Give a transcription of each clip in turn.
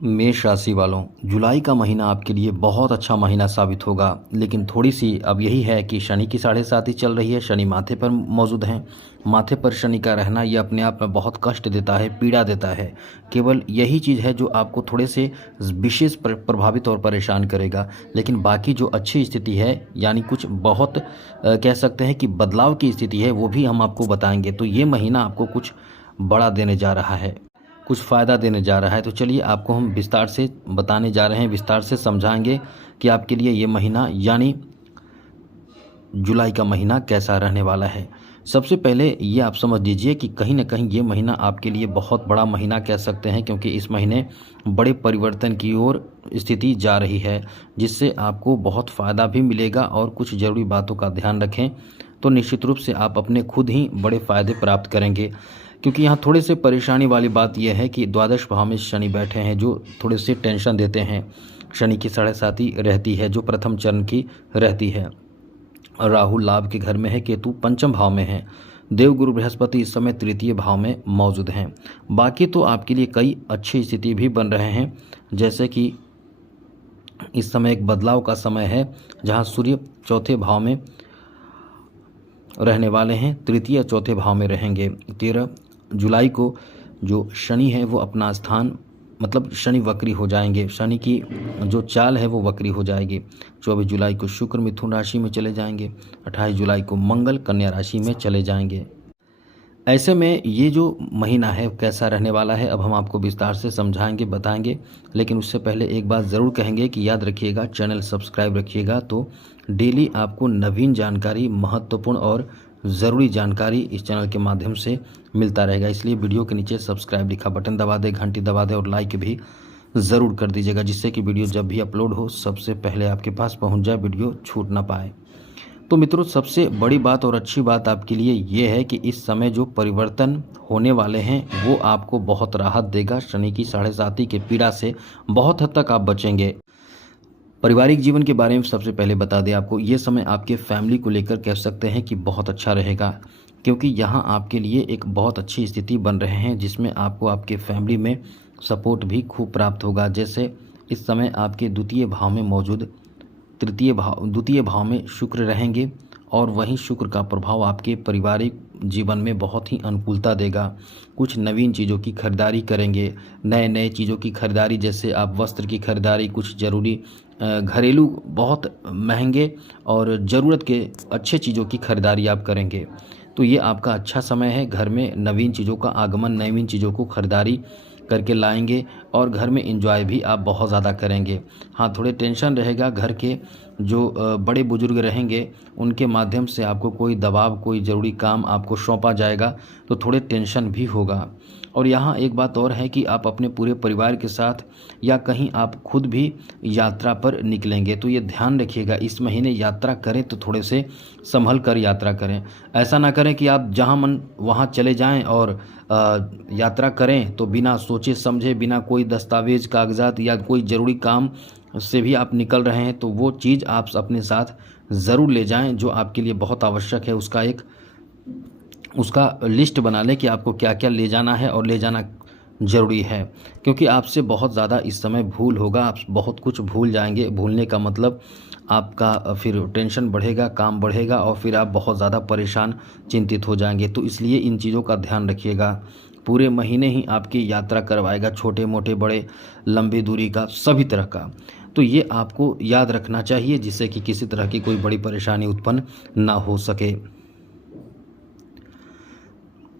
मेष राशि वालों, जुलाई का महीना आपके लिए बहुत अच्छा महीना साबित होगा। लेकिन थोड़ी सी अब यही है कि शनि की 7.5 चल रही है। शनि माथे पर मौजूद हैं। माथे पर शनि का रहना ये अपने आप में बहुत कष्ट देता है, पीड़ा देता है। केवल यही चीज़ है जो आपको थोड़े से विशेष प्रभावित और परेशान करेगा। लेकिन बाकी जो अच्छी स्थिति है, यानी कुछ बहुत कह सकते हैं कि बदलाव की स्थिति है, वो भी हम आपको बताएंगे। तो ये महीना आपको कुछ बड़ा देने जा रहा है, कुछ फ़ायदा देने जा रहा है। तो चलिए आपको हम विस्तार से बताने जा रहे हैं, विस्तार से समझाएंगे कि आपके लिए ये महीना यानी जुलाई का महीना कैसा रहने वाला है। सबसे पहले ये आप समझ लीजिए कि कहीं न कहीं ये महीना आपके लिए बहुत बड़ा महीना कह सकते हैं, क्योंकि इस महीने बड़े परिवर्तन की ओर स्थिति जा रही है, जिससे आपको बहुत फ़ायदा भी मिलेगा। और कुछ ज़रूरी बातों का ध्यान रखें तो निश्चित रूप से आप अपने खुद ही बड़े फ़ायदे प्राप्त करेंगे। क्योंकि यहाँ थोड़े से परेशानी वाली बात यह है कि द्वादश भाव में शनि बैठे हैं, जो थोड़े से टेंशन देते हैं। शनि की 7.5 रहती है, जो प्रथम चरण की रहती है। राहु लाभ के घर में है, केतु पंचम भाव में है। देवगुरु बृहस्पति इस समय तृतीय भाव में मौजूद हैं। बाकी तो आपके लिए कई अच्छी स्थिति भी बन रहे हैं, जैसे कि इस समय एक बदलाव का समय है, जहां सूर्य चौथे भाव में रहने वाले हैं, तृतीय चौथे भाव में रहेंगे। 13 जुलाई को जो शनि है वो अपना स्थान मतलब शनि वक्री हो जाएंगे। शनि की जो चाल है वो वक्री हो जाएगी। 24 जुलाई को शुक्र मिथुन राशि में चले जाएंगे। 28 जुलाई को मंगल कन्या राशि में चले जाएंगे। ऐसे में ये जो महीना है कैसा रहने वाला है, अब हम आपको विस्तार से समझाएंगे, बताएंगे। लेकिन उससे पहले एक बात ज़रूर कहेंगे कि याद रखिएगा, चैनल सब्सक्राइब रखिएगा, तो डेली आपको नवीन जानकारी, महत्वपूर्ण और ज़रूरी जानकारी इस चैनल के माध्यम से मिलता रहेगा। इसलिए वीडियो के नीचे सब्सक्राइब लिखा बटन दबा दें, घंटी दबा दें और लाइक भी ज़रूर कर दीजिएगा, जिससे कि वीडियो जब भी अपलोड हो सबसे पहले आपके पास पहुँच जाए, वीडियो छूट ना पाए। तो मित्रों, सबसे बड़ी बात और अच्छी बात आपके लिए ये है कि इस समय जो परिवर्तन होने वाले हैं वो आपको बहुत राहत देगा। शनि की 7.5 के पीड़ा से बहुत हद तक आप बचेंगे। पारिवारिक जीवन के बारे में सबसे पहले बता दें आपको, ये समय आपके फैमिली को लेकर कह सकते हैं कि बहुत अच्छा रहेगा, क्योंकि यहाँ आपके लिए एक बहुत अच्छी स्थिति बन रहे हैं, जिसमें आपको आपके फैमिली में सपोर्ट भी खूब प्राप्त होगा। जैसे इस समय आपके द्वितीय भाव में मौजूद द्वितीय भाव में शुक्र रहेंगे, और वहीं शुक्र का प्रभाव आपके पारिवारिक जीवन में बहुत ही अनुकूलता देगा। कुछ नवीन चीज़ों की खरीदारी करेंगे, नए चीज़ों की खरीदारी, जैसे आप वस्त्र की खरीदारी, कुछ ज़रूरी घरेलू बहुत महंगे और ज़रूरत के अच्छे चीज़ों की खरीदारी आप करेंगे। तो ये आपका अच्छा समय है। घर में नवीन चीज़ों का आगमन, नवीन चीज़ों को खरीदारी करके लाएंगे और घर में एंजॉय भी आप बहुत ज़्यादा करेंगे। हाँ, थोड़े टेंशन रहेगा। घर के जो बड़े बुजुर्ग रहेंगे उनके माध्यम से आपको कोई दबाव, कोई ज़रूरी काम आपको सौंपा जाएगा, तो थोड़े टेंशन भी होगा। और यहाँ एक बात और है कि आप अपने पूरे परिवार के साथ या कहीं आप खुद भी यात्रा पर निकलेंगे। तो ये ध्यान रखिएगा, इस महीने यात्रा करें तो थोड़े से संभल कर यात्रा करें। ऐसा ना करें कि आप जहाँ मन वहाँ चले जाएं और यात्रा करें तो बिना सोचे समझे, बिना कोई दस्तावेज, कागजात या कोई ज़रूरी काम से भी आप निकल रहे हैं, तो वो चीज़ आप अपने साथ ज़रूर ले जाएं जो आपके लिए बहुत आवश्यक है। उसका लिस्ट बना लें कि आपको क्या क्या ले जाना है और ले जाना ज़रूरी है, क्योंकि आपसे बहुत ज़्यादा इस समय भूल होगा। आप बहुत कुछ भूल जाएंगे। भूलने का मतलब आपका फिर टेंशन बढ़ेगा, काम बढ़ेगा और फिर आप बहुत ज़्यादा परेशान, चिंतित हो जाएंगे। तो इसलिए इन चीज़ों का ध्यान रखिएगा। पूरे महीने ही आपकी यात्रा करवाएगा, छोटे मोटे बड़े लंबी दूरी का, सभी तरह का। तो ये आपको याद रखना चाहिए, जिससे कि किसी तरह की कोई बड़ी परेशानी उत्पन्न ना हो सके।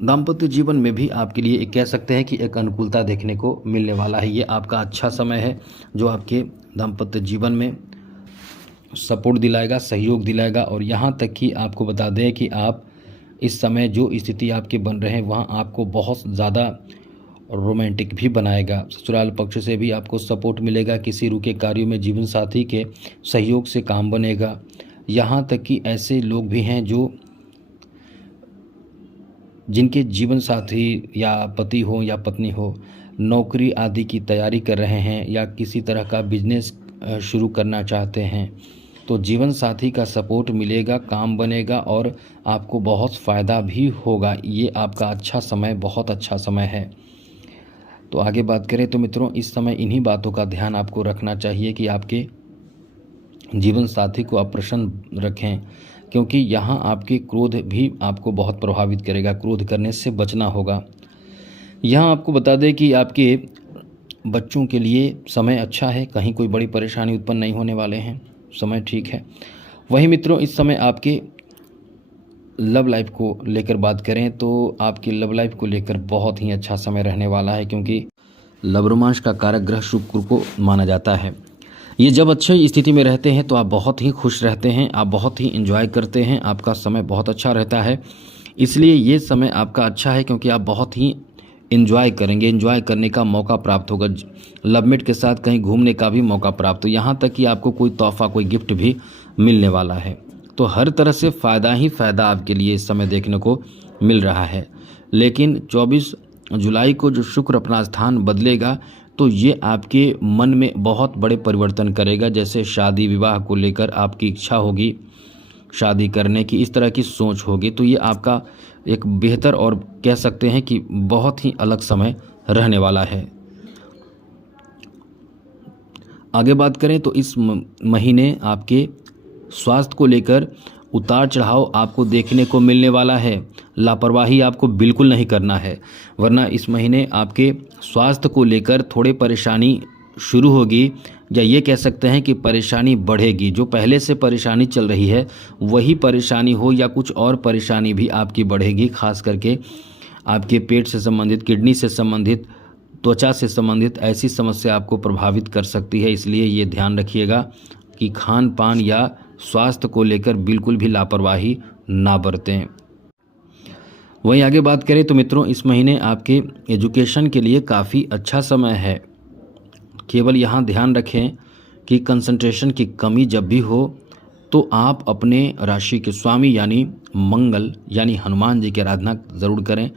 दाम्पत्य जीवन में भी आपके लिए एक कह सकते हैं कि एक अनुकूलता देखने को मिलने वाला है। ये आपका अच्छा समय है जो आपके दाम्पत्य जीवन में सपोर्ट दिलाएगा, सहयोग दिलाएगा। और यहाँ तक कि आपको बता दें कि आप इस समय जो स्थिति आपके बन रहे हैं वहाँ आपको बहुत ज़्यादा रोमांटिक भी बनाएगा। ससुराल पक्ष से भी आपको सपोर्ट मिलेगा। किसी रुके कार्यों में जीवन साथी के सहयोग से काम बनेगा। यहाँ तक कि ऐसे लोग भी हैं जिनके जीवन साथी या पति हो या पत्नी हो, नौकरी आदि की तैयारी कर रहे हैं या किसी तरह का बिजनेस शुरू करना चाहते हैं, तो जीवन साथी का सपोर्ट मिलेगा, काम बनेगा और आपको बहुत फ़ायदा भी होगा। ये आपका अच्छा समय, बहुत अच्छा समय है। तो आगे बात करें तो मित्रों, इस समय इन्हीं बातों का ध्यान आपको रखना चाहिए कि आपके जीवन साथी को आप प्रसन्न रखें, क्योंकि यहाँ आपके क्रोध भी आपको बहुत प्रभावित करेगा। क्रोध करने से बचना होगा। यहाँ आपको बता दें कि आपके बच्चों के लिए समय अच्छा है, कहीं कोई बड़ी परेशानी उत्पन्न नहीं होने वाले हैं, समय ठीक है। वहीं मित्रों, इस समय आपके लव लाइफ को लेकर बात करें तो आपकी लव लाइफ को लेकर बहुत ही अच्छा समय रहने वाला है, क्योंकि लव रोमांस का कारक ग्रह शुक्र को माना जाता है। ये जब अच्छी स्थिति में रहते हैं तो आप बहुत ही खुश रहते हैं, आप बहुत ही एंजॉय करते हैं, आपका समय बहुत अच्छा रहता है। इसलिए ये समय आपका अच्छा है, क्योंकि आप बहुत ही एंजॉय करेंगे, एंजॉय करने का मौका प्राप्त होगा। लवमेट के साथ कहीं घूमने का भी मौका प्राप्त हो, यहाँ तक कि आपको कोई तोहफा, कोई गिफ्ट भी मिलने वाला है। तो हर तरह से फ़ायदा ही फ़ायदा आपके लिए इस समय देखने को मिल रहा है। लेकिन 24 जुलाई को जो शुक्र अपना स्थान बदलेगा तो ये आपके मन में बहुत बड़े परिवर्तन करेगा। जैसे शादी विवाह को लेकर आपकी इच्छा होगी, शादी करने की इस तरह की सोच होगी, तो ये आपका एक बेहतर और कह सकते हैं कि बहुत ही अलग समय रहने वाला है। आगे बात करें तो इस महीने आपके स्वास्थ्य को लेकर उतार चढ़ाव आपको देखने को मिलने वाला है। लापरवाही आपको बिल्कुल नहीं करना है, वरना इस महीने आपके स्वास्थ्य को लेकर थोड़े परेशानी शुरू होगी, या ये कह सकते हैं कि परेशानी बढ़ेगी। जो पहले से परेशानी चल रही है वही परेशानी हो या कुछ और परेशानी भी आपकी बढ़ेगी। खास करके आपके पेट से संबंधित, किडनी से संबंधित, त्वचा से संबंधित ऐसी समस्या आपको प्रभावित कर सकती है। इसलिए ये ध्यान रखिएगा कि खान पान या स्वास्थ्य को लेकर बिल्कुल भी लापरवाही ना बरतें। वहीं आगे बात करें तो मित्रों, इस महीने आपके एजुकेशन के लिए काफ़ी अच्छा समय है। केवल यहाँ ध्यान रखें कि कंसंट्रेशन की कमी जब भी हो तो आप अपने राशि के स्वामी यानी मंगल यानी हनुमान जी की आराधना ज़रूर करें,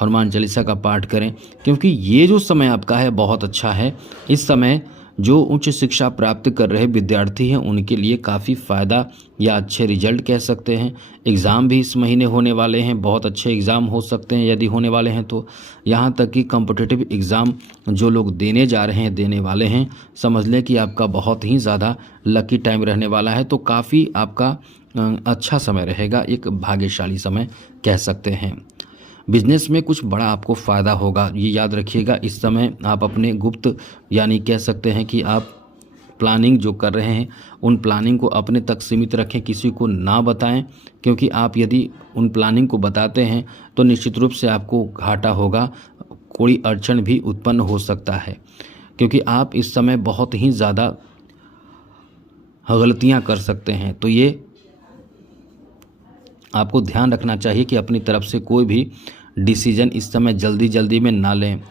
हनुमान चालीसा का पाठ करें, क्योंकि ये जो समय आपका है बहुत अच्छा है। इस समय जो उच्च शिक्षा प्राप्त कर रहे विद्यार्थी हैं उनके लिए काफ़ी फ़ायदा या अच्छे रिजल्ट कह सकते हैं। एग्ज़ाम भी इस महीने होने वाले हैं, बहुत अच्छे एग्ज़ाम हो सकते हैं यदि होने वाले हैं तो। यहाँ तक कि कॉम्पिटिटिव एग्ज़ाम जो लोग देने जा रहे हैं, देने वाले हैं, समझ लें कि आपका बहुत ही ज़्यादा लकी टाइम रहने वाला है। तो काफ़ी आपका अच्छा समय रहेगा, एक भाग्यशाली समय कह सकते हैं। बिजनेस में कुछ बड़ा आपको फ़ायदा होगा, ये याद रखिएगा। इस समय आप अपने गुप्त यानी कह सकते हैं कि आप प्लानिंग जो कर रहे हैं उन प्लानिंग को अपने तक सीमित रखें, किसी को ना बताएं, क्योंकि आप यदि उन प्लानिंग को बताते हैं तो निश्चित रूप से आपको घाटा होगा, कोई अड़चन भी उत्पन्न हो सकता है, क्योंकि आप इस समय बहुत ही ज़्यादा गलतियां कर सकते हैं। तो ये आपको ध्यान रखना चाहिए कि अपनी तरफ से कोई भी डिसीजन इस समय जल्दी में ना लें।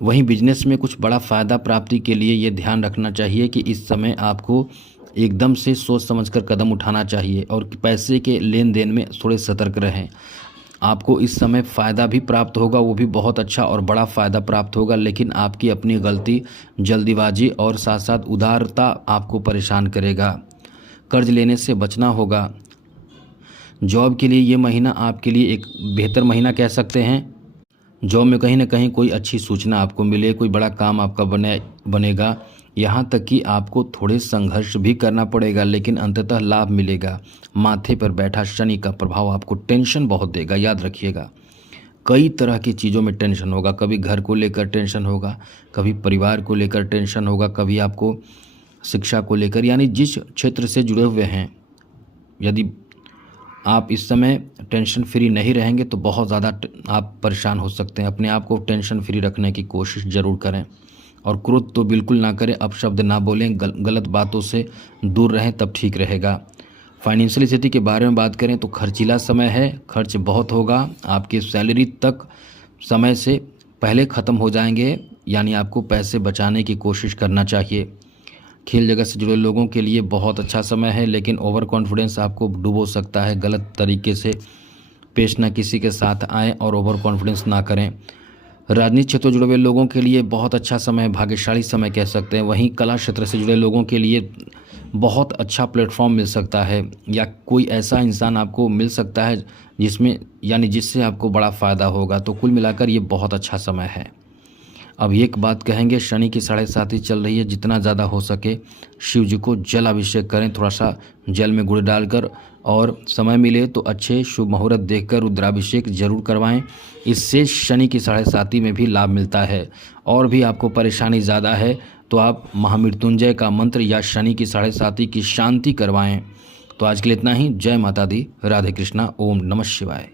वहीं बिजनेस में कुछ बड़ा फ़ायदा प्राप्ति के लिए ये ध्यान रखना चाहिए कि इस समय आपको एकदम से सोच समझकर कदम उठाना चाहिए और पैसे के लेन देन में थोड़े सतर्क रहें। आपको इस समय फ़ायदा भी प्राप्त होगा, वो भी बहुत अच्छा और बड़ा फ़ायदा प्राप्त होगा, लेकिन आपकी अपनी गलती, जल्दीबाजी और साथ साथ उदारता आपको परेशान करेगा। कर्ज लेने से बचना होगा। जॉब के लिए ये महीना आपके लिए एक बेहतर महीना कह सकते हैं। जॉब में कहीं ना कहीं कोई अच्छी सूचना आपको मिले, कोई बड़ा काम आपका बनेगा। यहाँ तक कि आपको थोड़े संघर्ष भी करना पड़ेगा, लेकिन अंततः लाभ मिलेगा। माथे पर बैठा शनि का प्रभाव आपको टेंशन बहुत देगा, याद रखिएगा। कई तरह की चीज़ों में टेंशन होगा, कभी घर को लेकर टेंशन होगा, कभी परिवार को लेकर टेंशन होगा, कभी आपको शिक्षा को लेकर, यानी जिस क्षेत्र से जुड़े हुए हैं यदि आप इस समय टेंशन फ्री नहीं रहेंगे तो बहुत ज़्यादा आप परेशान हो सकते हैं। अपने आप को टेंशन फ्री रखने की कोशिश ज़रूर करें और क्रोध तो बिल्कुल ना करें, अपशब्द ना बोलें, गलत बातों से दूर रहें, तब ठीक रहेगा। फाइनेंशियल स्थिति के बारे में बात करें तो खर्चीला समय है, खर्च बहुत होगा। आपकी सैलरी तक समय से पहले ख़त्म हो जाएंगे, यानी आपको पैसे बचाने की कोशिश करना चाहिए। खेल जगत से जुड़े लोगों के लिए बहुत अच्छा समय है, लेकिन ओवर कॉन्फिडेंस आपको डुबो सकता है। गलत तरीके से पेश ना किसी के साथ आएँ और ओवर कॉन्फिडेंस ना करें। राजनीतिक क्षेत्र से जुड़े हुए लोगों के लिए बहुत अच्छा समय, भाग्यशाली समय कह सकते हैं। वहीं कला क्षेत्र से जुड़े लोगों के लिए बहुत अच्छा प्लेटफॉर्म मिल सकता है, या कोई ऐसा इंसान आपको मिल सकता है जिससे आपको बड़ा फ़ायदा होगा। तो कुल मिलाकर ये बहुत अच्छा समय है। अब एक बात कहेंगे, शनि की 7.5 चल रही है, जितना ज़्यादा हो सके शिव जी को जल अभिषेक करें, थोड़ा सा जल में गुड़ डालकर, और समय मिले तो अच्छे शुभ मुहूर्त देखकर रुद्राभिषेक जरूर करवाएं। इससे शनि की 7.5 में भी लाभ मिलता है। और भी आपको परेशानी ज़्यादा है तो आप महामृत्युंजय का मंत्र या शनि की 7.5 की शांति करवाएं। तो आज के लिए इतना ही। जय माता दी, राधे कृष्णा, ओम नमः शिवाय।